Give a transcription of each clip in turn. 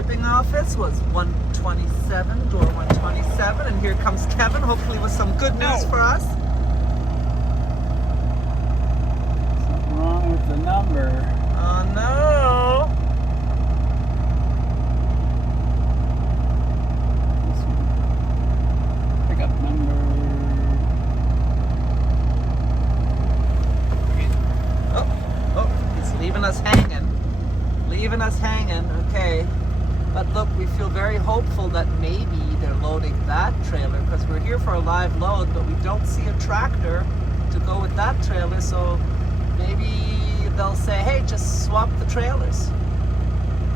shipping office was 127, door 127, and here comes Kevin, hopefully with some good news for us. Something wrong with the number. Oh no! This one. Pickup number. Oh, he's leaving us hanging. Leaving us hanging, okay. But look, we feel very hopeful that maybe they're loading that trailer because we're here for a live load, but we don't see a tractor to go with that trailer, so maybe they'll say, hey, just swap the trailers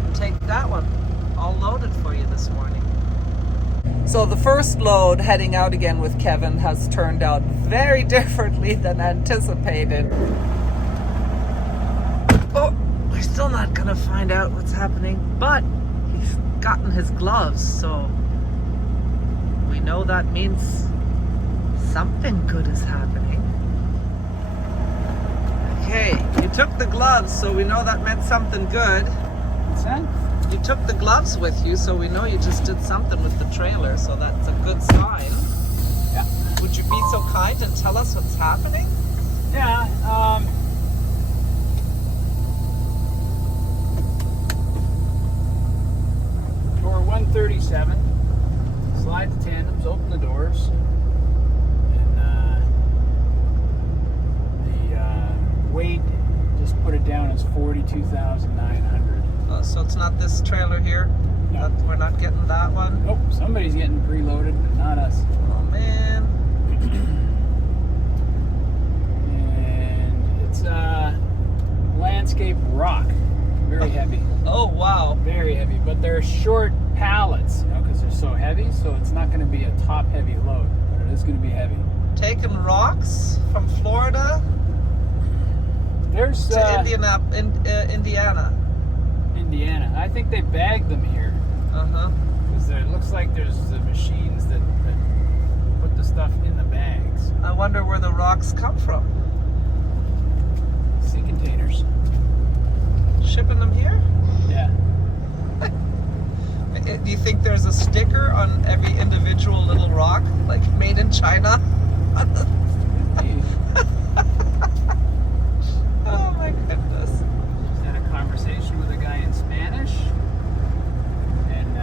and take that one. All loaded for you this morning. So the first load heading out again with Kevin has turned out very differently than anticipated. Oh, we're still not gonna find out what's happening, but he's gotten his gloves, so we know that means something good is happening. Okay, you took the gloves, so we know that meant something good. What's that? You took the gloves with you, so we know you just did something with the trailer, so that's a good sign. Yeah. Would you be so kind and tell us what's happening? Yeah, door 137. Slide the tandems, open the doors. And the weight, just put it down as 42,900. So it's not this trailer here? No. We're not getting that one? Nope, somebody's getting preloaded, but not us. Oh man. And it's landscape rock. Very heavy. Oh wow. Very heavy, but they're short pallets, you know, because they're so heavy, so it's not going to be a top heavy load, but it is going to be heavy. Taking rocks from Florida There's to Indiana. Indiana. I think they bagged them here Uh-huh. because it looks like there's the machines that put the stuff in the bags. I wonder where the rocks come from. Sea containers. Shipping them here? Yeah. Do you think there's a sticker on every individual little rock, like made in China? Oh my goodness. Just had a conversation with a guy in Spanish, and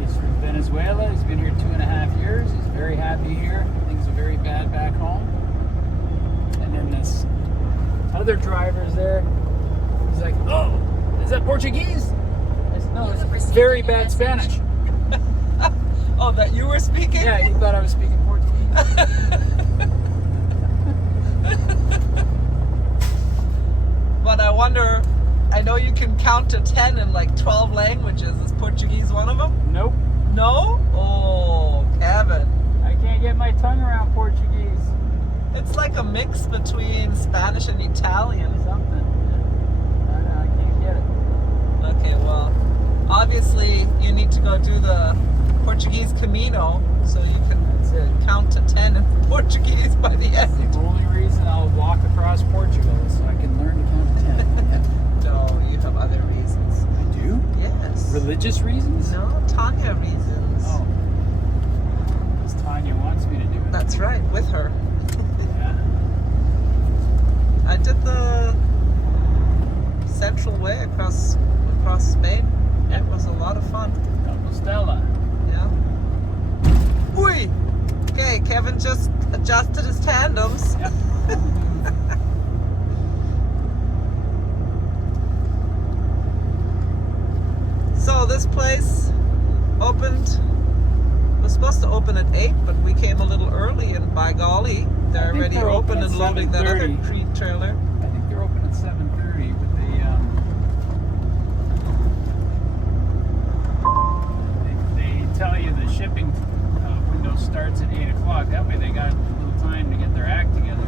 he's from Venezuela. He's been here 2.5 years. He's very happy here. Things are very bad back home. And then this other driver's there. He's like, "Oh, is that Portuguese?" I said, "No, it's very bad Spanish." Oh, that you were speaking? Yeah, he thought I was speaking Portuguese. But I wonder, I know you can count to 10 in like 12 languages. Is Portuguese one of them? Nope. No? Oh, Kevin. I can't get my tongue around Portuguese. It's like a mix between Spanish and Italian. Something. I can't get it. Okay, well, obviously you need to go do the Portuguese Camino so you can That's it. count to 10 in Portuguese by the That's end. the only reason I'll walk across Portugal is so I can learn to count to 10. No, you have other reasons. I do? Yes. Religious reasons? No, Tanya reasons. Oh. Because Tanya wants me to do it. That's right, with her. Yeah. I did the Central Way across Spain. Yeah. It was a lot of fun. Compostela. Yeah. Ui! Okay, Kevin just adjusted his tandems. Yep. So this place opened, was supposed to open at 8, but we came a little early, and by golly, they're think already they're open open and at loading that other 7:30. CRETE trailer. I think they're open at 7:30, but they tell you the shipping window starts at 8 o'clock. That way they got a little time to get their act together.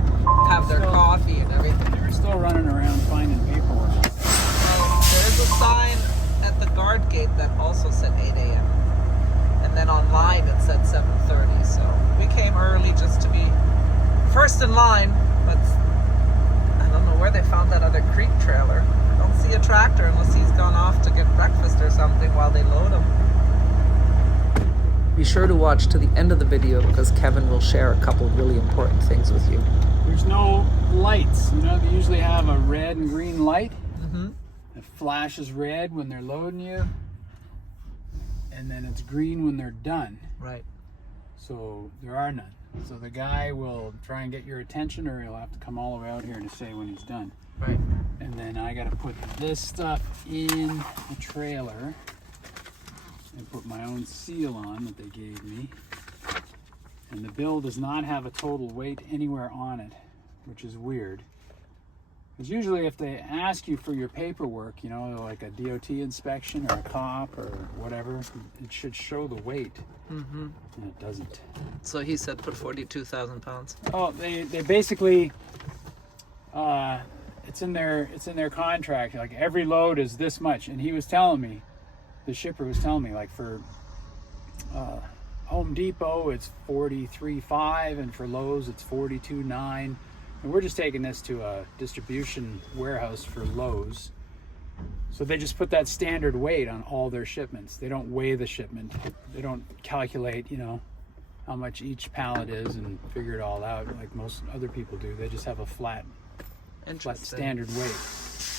Have their coffee and everything. They were still running around finding paperwork. There is a sign at the guard gate that also said 8 a.m. And then online it said 7:30. So we came early just to be first in line. But I don't know where they found that other CRETE trailer. I don't see see a tractor unless he's gone off to get breakfast or something while they load him. Be sure to watch to the end of the video because Kevin will share a couple really important things with you. There's no lights. You know, they usually have a red and green light. It flashes red when they're loading you, and then it's green when they're done. Right. So there are none. So the guy will try and get your attention, or he'll have to come all the way out here to say when he's done. Right. And then I got to put this stuff in the trailer and put my own seal on that they gave me. And the bill does not have a total weight anywhere on it, which is weird. Because usually if they ask you for your paperwork, you know, like a DOT inspection or a cop or whatever, it should show the weight. And it doesn't. So he said put 42,000 pounds. Oh, they basically, it's in their contract. Like every load is this much, and he was telling me, the shipper was telling me, like for Home Depot it's 43.5, and for Lowe's it's 42.9. And we're just taking this to a distribution warehouse for Lowe's. So they just put that standard weight on all their shipments. They don't weigh the shipment. They don't calculate, you know, how much each pallet is and figure it all out like most other people do. They just have a flat standard weight.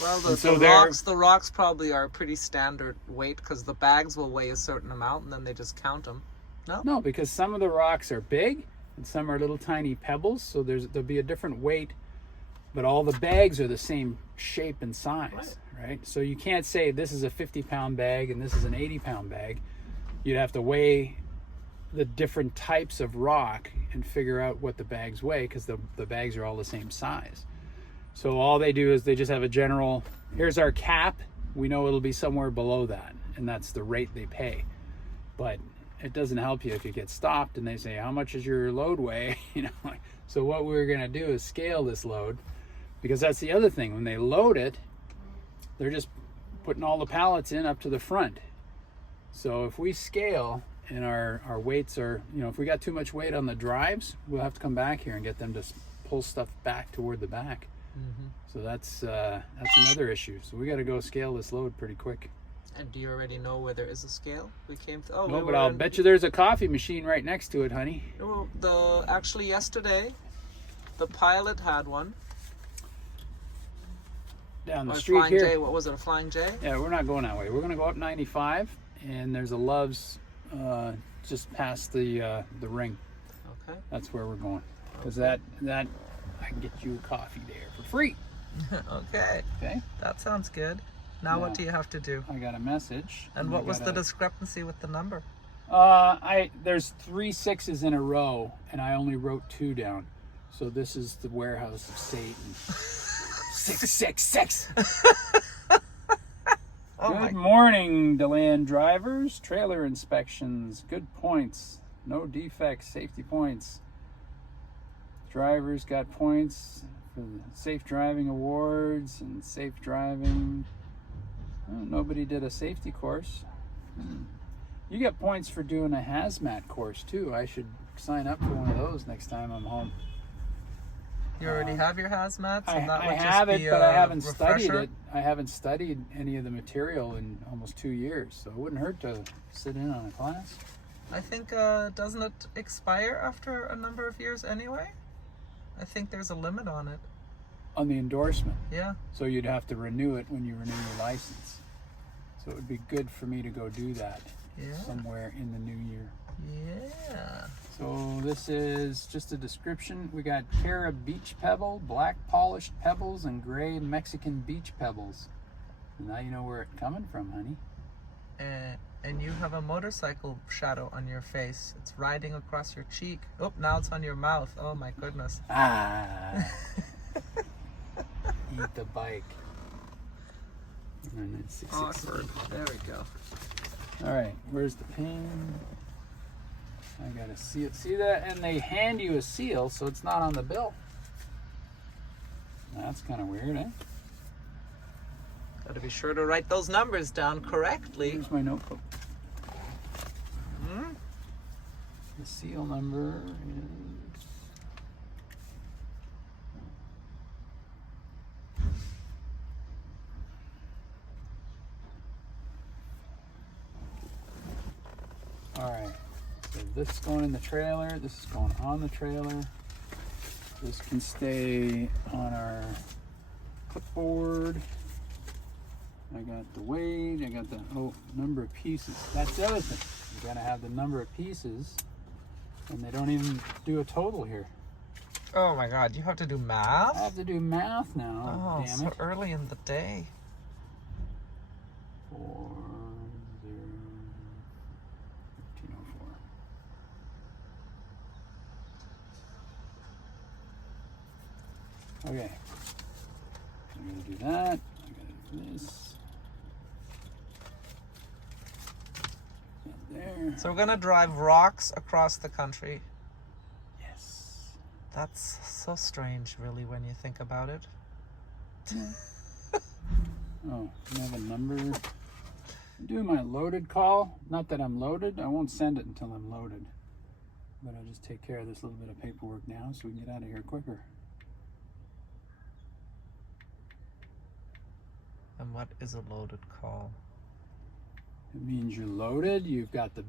Well, the rocks probably are pretty standard weight because the bags will weigh a certain amount and then they just count them. No? No, because some of the rocks are big and some are little tiny pebbles, so there'll be a different weight, but all the bags are the same shape and size, right? So you can't say this is a 50-pound bag and this is an 80-pound bag. You'd have to weigh the different types of rock and figure out what the bags weigh because the bags are all the same size. So all they do is they just have a general, here's our cap, we know it'll be somewhere below that, and that's the rate they pay. But it doesn't help you if you get stopped and they say, how much is your load weigh? You know, so what we're gonna do is scale this load, because that's the other thing. When they load it, they're just putting all the pallets in up to the front. So if we scale and our weights are, you know, if we got too much weight on the drives, we'll have to come back here and get them to pull stuff back toward the back. So that's another issue. So we got to go scale this load pretty quick. And do you already know where there is a scale? We came to. Oh, no, but I'll bet you there's a coffee machine right next to it, honey. Well, actually yesterday, the pilot had one. Down the or street Flying here. J. What was it? A Flying J? Yeah, we're not going that way. We're going to go up 95, and there's a Love's just past the ring. Okay. That's where we're going. Because that I can get you a coffee there for free. Okay. Okay. That sounds good. Now what do you have to do? I got a message. And what was the discrepancy with the number? There's 3 6s in a row, and I only wrote 2 down. So this is the warehouse of Satan. 666. Good morning, DeLand drivers. Trailer inspections. Good points. No defects. Safety points. Drivers got points for the safe driving awards and safe driving. Oh, nobody did a safety course. You get points for doing a hazmat course too. I should sign up for one of those next time I'm home. You already have your hazmats? And that I would have just it, be but a I haven't refresher? studied it. I haven't studied any of the material in almost 2 years, so it wouldn't hurt to sit in on a class. I think, doesn't it expire after a number of years anyway? I think there's a limit on it. On the endorsement. Yeah. So you'd have to renew it when you renew your license. So it would be good for me to go do that somewhere in the new year. Yeah. So this is just a description. We got Cara beach pebble, black polished pebbles, and gray Mexican beach pebbles. Now you know where it's coming from, honey. And you have a motorcycle shadow on your face. It's riding across your cheek. Oh, now it's on your mouth. Oh my goodness. Ah. Eat the bike. And then 666. Awkward. There we go. All right, where's the pin? I gotta see it. See that? And they hand you a seal, so it's not on the bill. That's kind of weird, eh? Gotta be sure to write those numbers down correctly. Here's my notebook. The seal number is... this is going in the trailer. This is going on the trailer. This can stay on our clipboard. I got the weight. I got the number of pieces. That's the other thing. You gotta have the number of pieces, and they don't even do a total here. Oh my God, you have to do math? I have to do math now. Oh, damn so it. early in the day. 4, 0, 1504. Okay. I'm gonna do that. I gotta do this. There. So we're gonna drive rocks across the country. Yes. That's so strange, really, when you think about it. Oh, you have a number. I'm doing my loaded call. Not that I'm loaded. I won't send it until I'm loaded. But I'll just take care of this little bit of paperwork now so we can get out of here quicker. And what is a loaded call? It means you're loaded. You've got the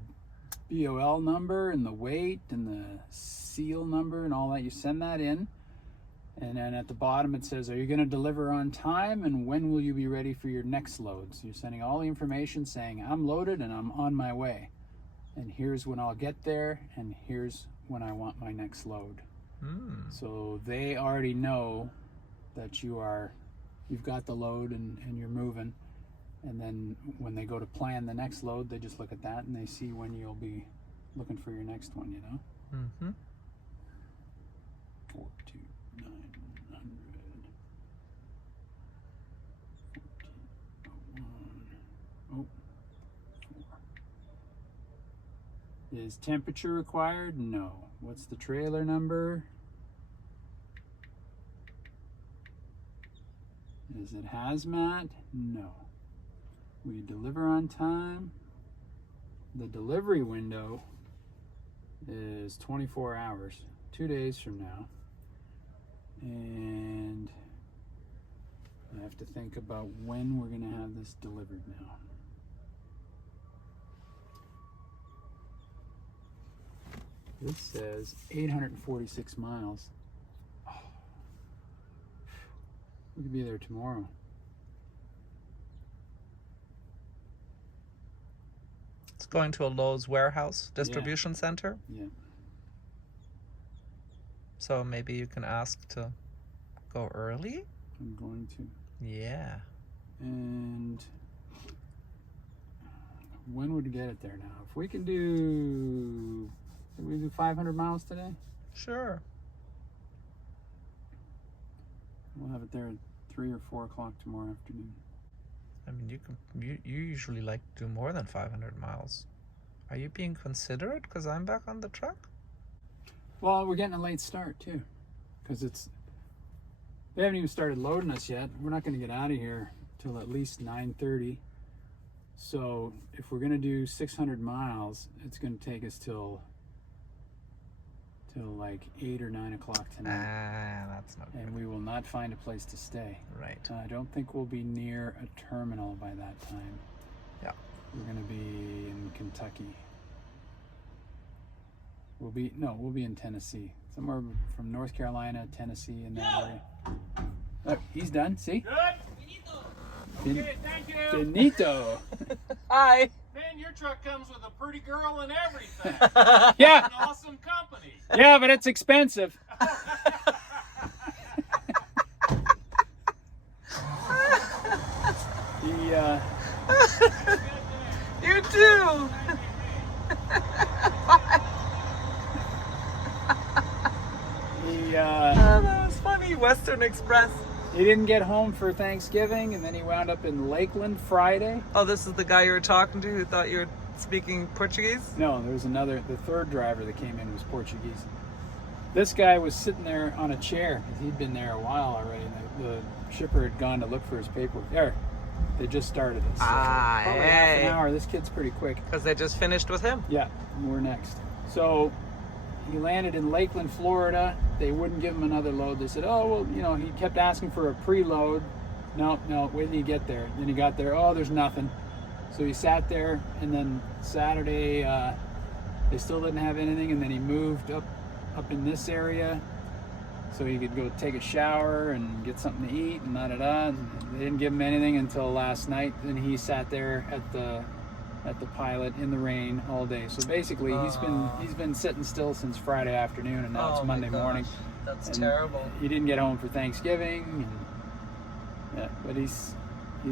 BOL number and the weight and the seal number and all that. You send that in. And then at the bottom it says, are you going to deliver on time and when will you be ready for your next load? So you're sending all the information saying, I'm loaded and I'm on my way. And here's when I'll get there and here's when I want my next load. So they already know that you've got the load and you're moving. And then when they go to plan the next load, they just look at that and they see when you'll be looking for your next one, you know? 42900. 1401. 4. Is temperature required? No. What's the trailer number? Is it hazmat? No. Will you deliver on time? The delivery window is 24 hours, 2 days from now. And I have to think about when we're going to have this delivered now. This says 846 miles. Oh. We could be there tomorrow. It's going to a Lowe's warehouse distribution center. Yeah. So maybe you can ask to go early? I'm going to. Yeah. And when would we get it there now? If we can do 500 miles today? Sure. We'll have it there at 3 or 4 o'clock tomorrow afternoon. I mean, you usually like to do more than 500 miles. Are you being considerate because I'm back on the truck? Well, we're getting a late start too, because they haven't even started loading us yet. We're not going to get out of here till at least 9:30. So if we're going to do 600 miles, it's going to take us till like 8 or 9 o'clock tonight. That's not good. And we will not find a place to stay. Right. I don't think we'll be near a terminal by that time. Yeah. We're going to be in Kentucky. We'll be in Tennessee. Somewhere from North Carolina, Tennessee, in that area. Look, he's done. See? Good. Okay, thank you. Finito. Hi. Man, your truck comes with a pretty girl and everything. Yeah. An awesome company. Yeah, but it's expensive. You too. That was funny. Western Express. He didn't get home for Thanksgiving, and then he wound up in Lakeland Friday. Oh, this is the guy you were talking to who thought you were speaking Portuguese? No, there was the third driver that came in was Portuguese. This guy was sitting there on a chair. He'd been there a while already. The shipper had gone to look for his paperwork. There, they just started us. So probably half an hour. This kid's pretty quick. Because they just finished with him. Yeah, we're next. So he landed in Lakeland, Florida. They wouldn't give him another load. They said, oh, well, he kept asking for a preload. No, wait till you get there. Then he got there, oh, there's nothing. So he sat there, and then Saturday They still didn't have anything, and then he moved up in this area so he could go take a shower and get something to eat and da-da-da. They didn't give him anything until last night, and he sat there at the pilot in the rain all day. So basically he's been sitting still since Friday afternoon, and now it's Monday morning. That's and terrible. He didn't get home for Thanksgiving, and, yeah, but he's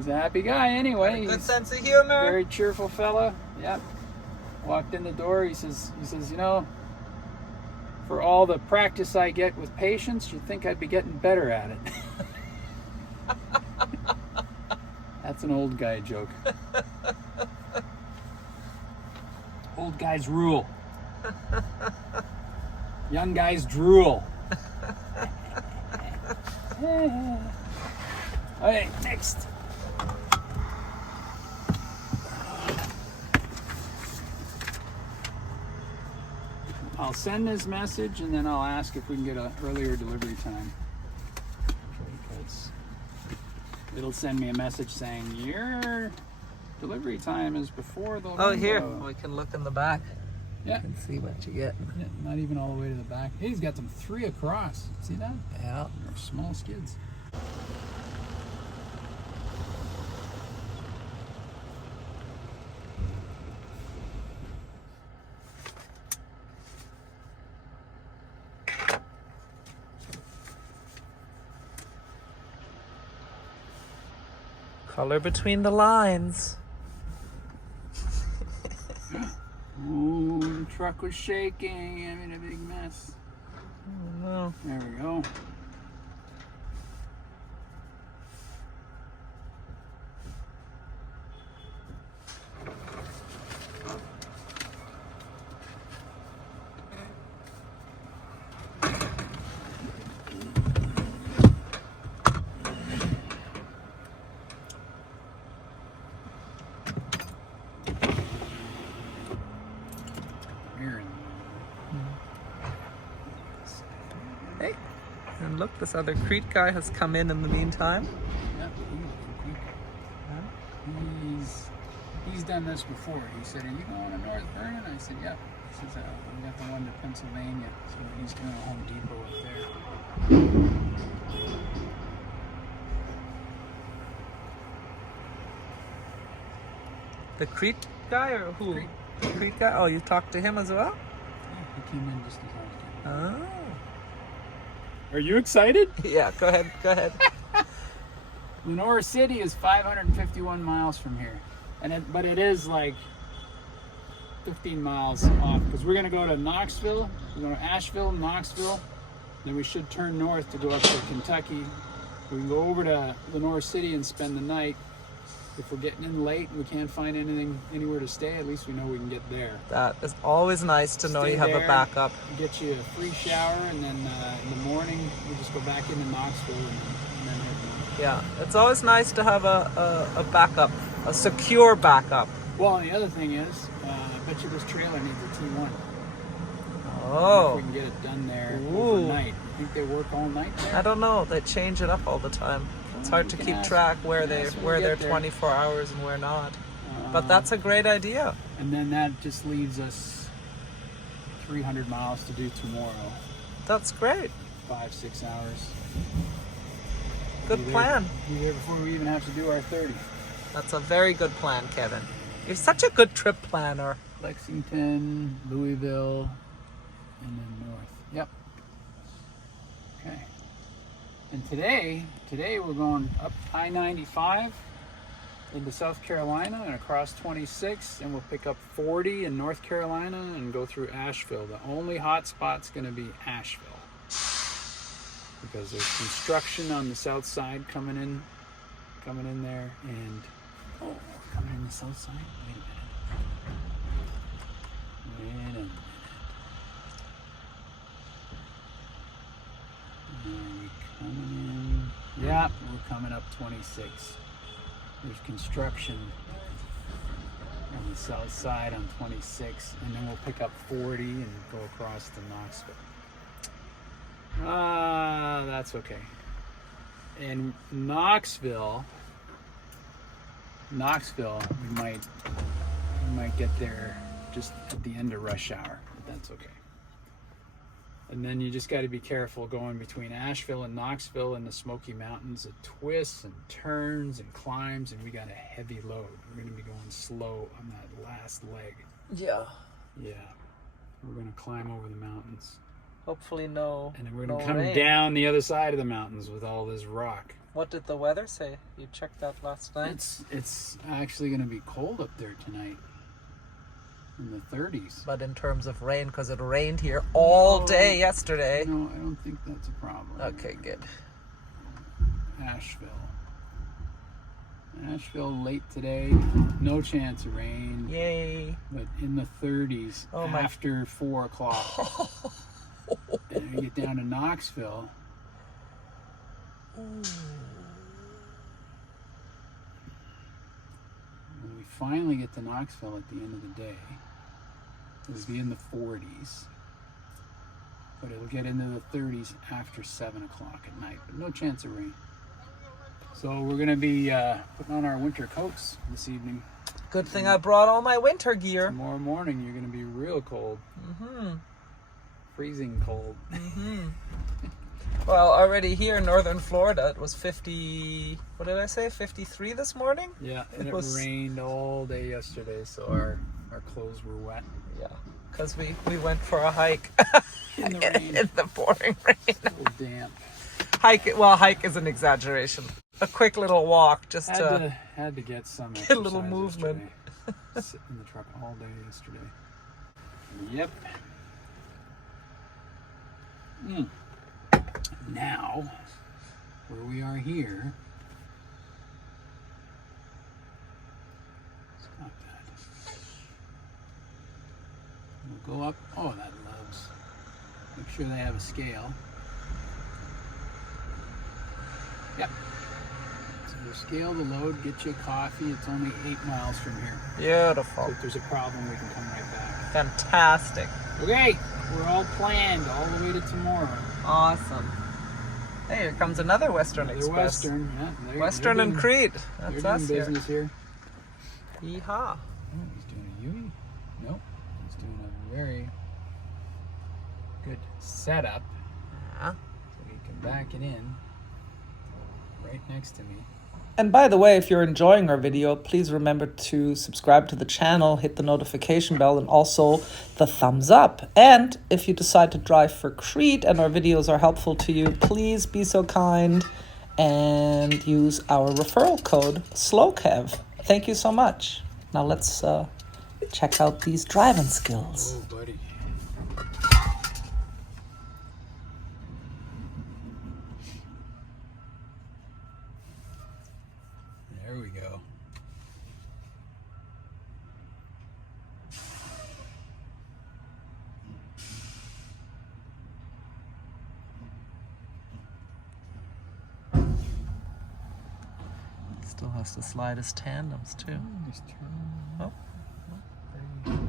a happy guy anyway. Good He's sense of humor. very cheerful fella. Yep. Walked in the door. He says, you know, for all the practice I get with patients, you'd think I'd be getting better at it. That's an old guy joke. Old guys rule. Young guys drool. Okay, next. I'll send this message and then I'll ask if we can get an earlier delivery time. Because it'll send me a message saying your delivery time is before the window. Here. We can look in the back. Yeah. You can see what you get. Yeah, not even all the way to the back. Hey, he's got them 3 across. See that? Yeah. They're small skids. Color between the lines. Ooh, the truck was shaking. I'm in a big mess. Oh, no. There we go. Hey, and look, this other CRETE guy has come in the meantime. Yep, he's done this before. He said, "Are you going to North Vernon?" I said, "Yep." He says, "We got the one to Pennsylvania." So he's doing a Home Depot up there. The CRETE guy or who? CRETE. The CRETE guy? Oh, you talked to him as well? Yeah, he came in just as I was getting. Oh. Are you excited? Yeah, go ahead, go ahead. Lenore City is 551 miles from here, but it is like 15 miles off because we're gonna go to Knoxville, we're going to Asheville, Knoxville, then we should turn north to go up to Kentucky. We can go over to Lenore City and spend the night. If we're getting in late and we can't find anywhere to stay, at least we know we can get there. That is always nice to know Stay you have there, a backup. Get you a free shower, and then in the morning we just go back into Knoxville and then head north. Yeah, it's always nice to have a backup, a secure backup. Well, the other thing is, I bet you this trailer needs a T1. Oh. If we can get it done there Ooh. overnight. You think they work all night there? I don't know. They change it up all the time. It's hard to keep track where they're 24 hours and where not. But that's a great idea. And then that just leaves us 300 miles to do tomorrow. That's great. 5-6 hours. Good plan. Be there before we even have to do our 30. That's a very good plan, Kevin. You're such a good trip planner. Lexington, Louisville, and then north. Yep. Okay. And today we're going up I-95 into South Carolina and across 26, and we'll pick up 40 in North Carolina and go through Asheville. The only hot spot's going to be Asheville because there's construction on the south side coming in there, and we're coming in the south side. Wait a minute. Are we coming in? Yeah, we're coming up 26. There's construction on the south side on 26, and then we'll pick up 40 and go across to Knoxville. That's okay. In Knoxville, we might get there just at the end of rush hour, but that's okay. And then you just got to be careful going between Asheville and Knoxville in the Smoky Mountains. It twists and turns and climbs, and we got a heavy load. We're going to be going slow on that last leg. Yeah. Yeah. We're going to climb over the mountains. Hopefully no. And then we're going to no come rain. down the other side of the mountains with all this rock. What did the weather say? You checked that last night? It's actually going to be cold up there tonight. In the 30s. But in terms of rain, because it rained here all day yesterday. No, I don't think that's a problem. Okay, good. Asheville late today. No chance of rain. Yay. But in the 30s after 4 o'clock. And you get down to Knoxville. When we finally get to Knoxville at the end of the day, it'll be in the 40s. But it'll get into the 30s after 7 o'clock at night. But no chance of rain. So we're going to be putting on our winter coats this evening. Good thing I brought all my winter gear. Tomorrow morning you're going to be real cold. Freezing cold. Well, already here in northern Florida, it was 50, what did I say, 53 this morning? Yeah, and it rained all day yesterday, so our clothes were wet. Yeah, because we went for a hike In the rain. in the pouring rain. A little damp. Hike is an exaggeration. A quick little walk just to had to get some get a little exercise movement. yesterday. Sit in the truck all day yesterday. Yep. Now, where we are here, it's not bad. We'll go up. Oh, that loves. Make sure they have a scale. Yep. So we'll scale the load, get you a coffee. It's only 8 miles from here. Beautiful. So if there's a problem, we can come right back. Fantastic. Okay, we're all planned all the way to tomorrow. Awesome. Hey, here comes another Western Another Express. Western, yeah. Western and Crete. That's they're us doing here. business here. Yeehaw. Oh, he's doing a Yui? Nope. He's doing a very good setup. Yeah. So he can back it in right next to me. And by the way, if you're enjoying our video, please remember to subscribe to the channel, hit the notification bell, and also the thumbs up. And if you decide to drive for Crete and our videos are helpful to you, please be so kind and use our referral code, SLOKEV. Thank you so much. Now let's check out these driving skills. Oh, buddy. There we go. Still has to slide his tandems too. Just turn. Oh. There you go.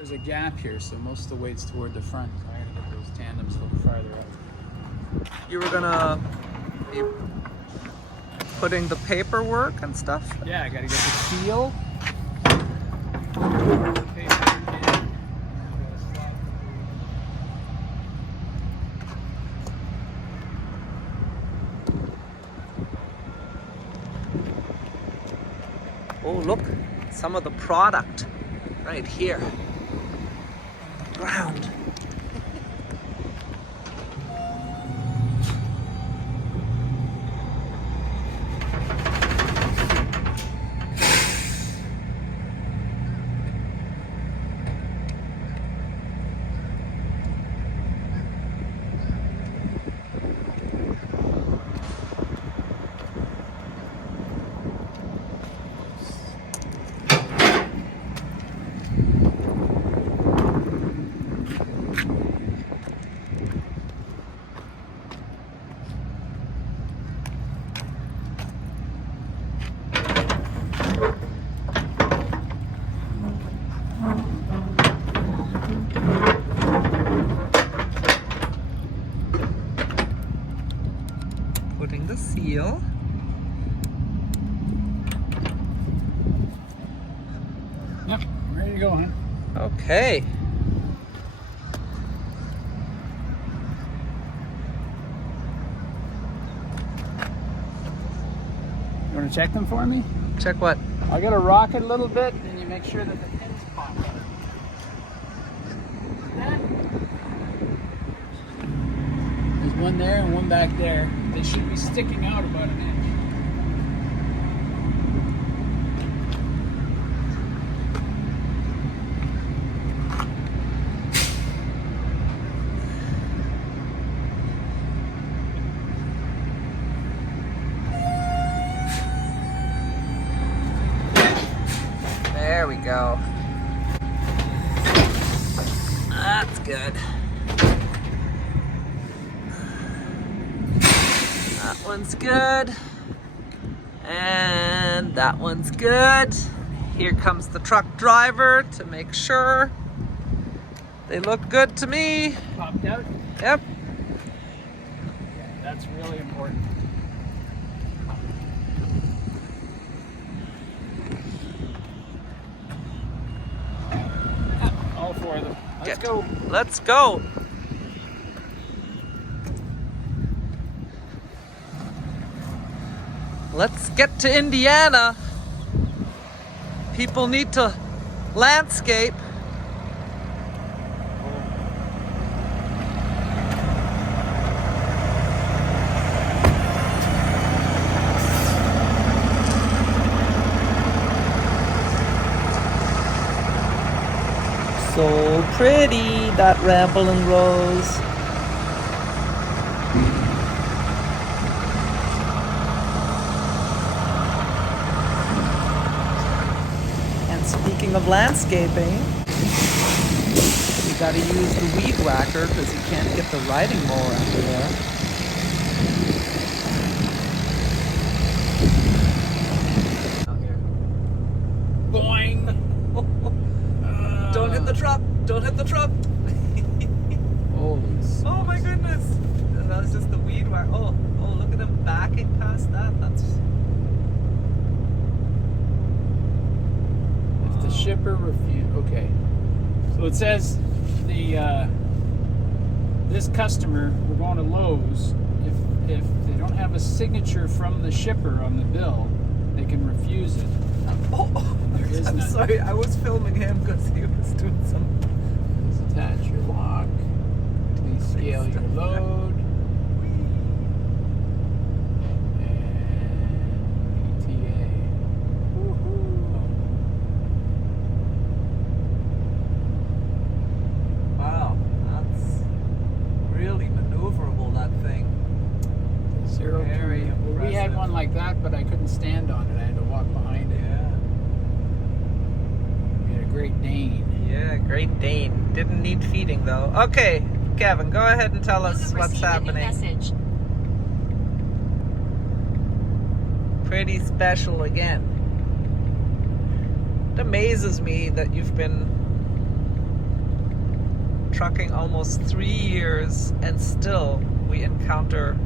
There's a gap here, so most of the weight's toward the front. So I gotta get those tandems a little farther out. You were gonna be putting the paperwork and stuff? Yeah, I gotta get the seal. The paperwork in. Oh, look, some of the product right here. Ground. Putting the seal. Yep, ready to go, huh? Okay. You wanna check them for me? Check what? I gotta rock it a little bit, and you make sure that the pins pop out. There's one there and one back there. They should be sticking out about an inch. There we go. That's good. That one's good. And that one's good. Here comes the truck driver to make sure. They look good to me. Popped out? Yep. That's really important. All four of them. Let's go. Let's go. Let's get to Indiana. People need to landscape. So pretty, that rambling rose. And speaking of landscaping, you gotta use the weed whacker because you can't get the riding mower under there. Boing! Don't hit the truck! Don't hit the truck! Holy Oh my goodness! That was just the weed whacker. Oh, look at him backing past that. That's. If the shipper refused, okay. So it says the this customer, we're going to Lowe's. If they don't have a signature from the shipper on the bill, they can refuse it. Oh, There is I'm none. sorry. I was filming him because he was doing some. Please attach your lock. Please scale your load. And PTA. Wow, that's really maneuverable, that thing. Zero Very turn. Well, we had impressive. one like that, but I couldn't stand on it. I had to walk behind it. Yeah. We had a Great Dane. Yeah, Great Dane. Didn't need feeding though. Okay, Kevin, go ahead and tell us what's happening. Pretty special again. It amazes me that you've been been trucking almost 3 years, and still we encounter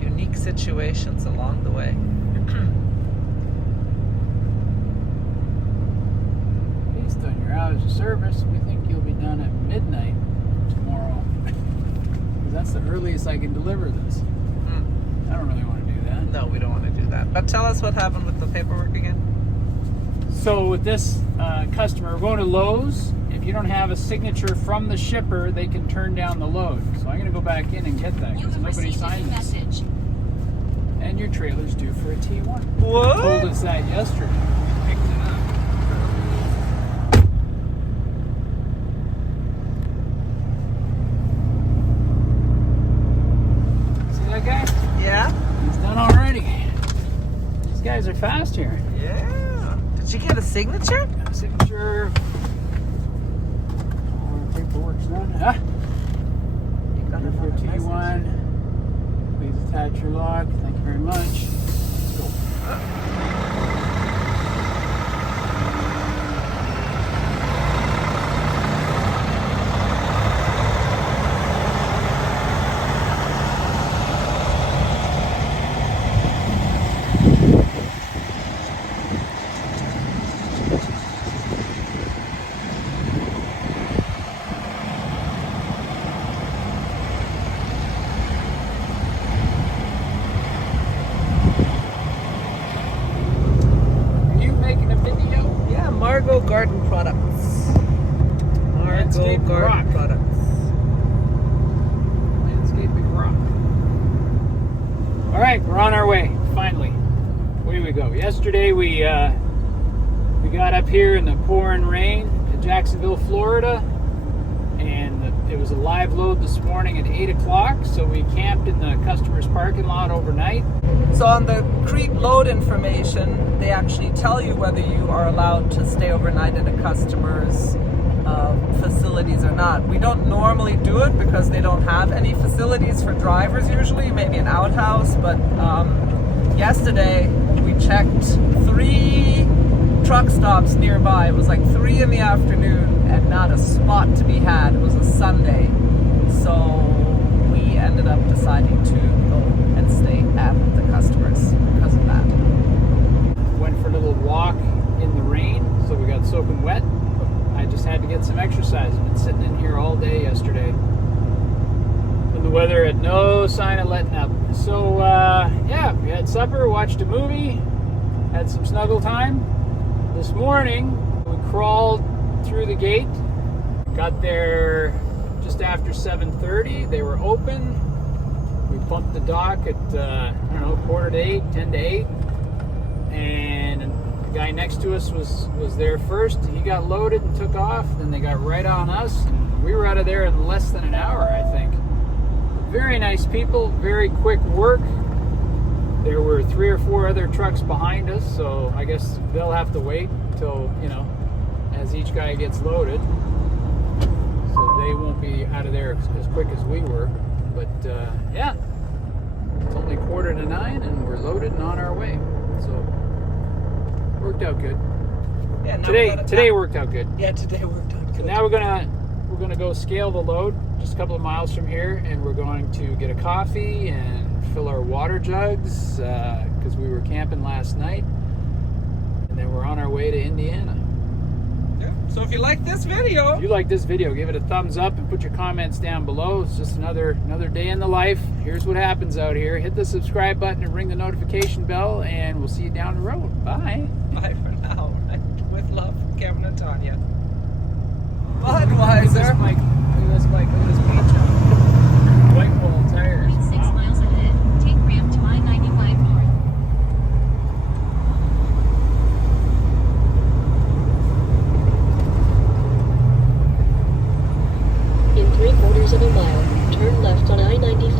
unique situations along the way. Based on your hours of service, we think you'll be done at midnight tomorrow. Because that's the earliest I can deliver this. I don't really want to do that. No, we don't want to do that. But tell us what happened with the paperwork again. So with this customer, we're going to Lowe's. If you don't have a signature from the shipper, they can turn down the load. So I'm going to go back in and get that because nobody signed this. And your trailer's due for a T1. What? They told us that yesterday. Picked it up. See that guy? Yeah? He's done already. These guys are fast here. Yeah. Did you get a signature? Signature. All the paperwork's done. Huh? You got Here for another message. T1. Please attach your log. Thank you very much. Let's go. Are you making a video? Yeah, Margot Garden Products. Margot Landscape Garden rock. Products. Landscaping rock. All right, we're on our way. Finally, away we go. Yesterday we got up here in the pouring rain in Jacksonville, Florida, and it was a live load this morning at 8 o'clock. So we camped in the customer's parking lot overnight. So on the CRETE load information, they actually tell you whether you are allowed to stay overnight at a customer's facilities or not. We don't normally do it because they don't have any facilities for drivers usually, maybe an outhouse, but yesterday we checked 3 truck stops nearby. It was like 3 in the afternoon and not a spot to be had. It was a Sunday. So we ended up deciding to go and stay at the customers because of that. Went for a little walk in the rain, so we got soaking wet. I just had to get some exercise. I've been sitting in here all day yesterday. And the weather had no sign of letting up. So, yeah, we had supper, watched a movie, had some snuggle time. This morning, we crawled through the gate, got there just after 7:30. They were open. We bumped the dock at, I don't know, 7:45, 10 to 8. And the guy next to us was there first. He got loaded and took off. Then they got right on us. And we were out of there in less than an hour, I think. Very nice people, very quick work. There were 3 or 4 other trucks behind us, so I guess they'll have to wait until, you know, as each guy gets loaded. So they won't be out of there as quick as we were. But yeah, it's only 8:45 and we're loaded and on our way. So worked out good. Yeah, Today worked out good. Yeah, today worked out good. And now we're gonna go scale the load just a couple of miles from here, and we're going to get a coffee and fill our water jugs because we were camping last night, and then we're on our way to Indiana. Yeah. So if you like this video, If you like this video, give it a thumbs up and put your comments down below. It's just another day in the life. Here's what happens out here. Hit the subscribe button and ring the notification bell, and we'll see you down the road. Bye. bye for now. With love, Kevin and Tanya. Look at this Budweiser. bike. Look at this bike. Look at this paint job. White wall tires. 6 miles ahead, take ramp to I-95 north. In 3/4 of a mile, turn left on I-95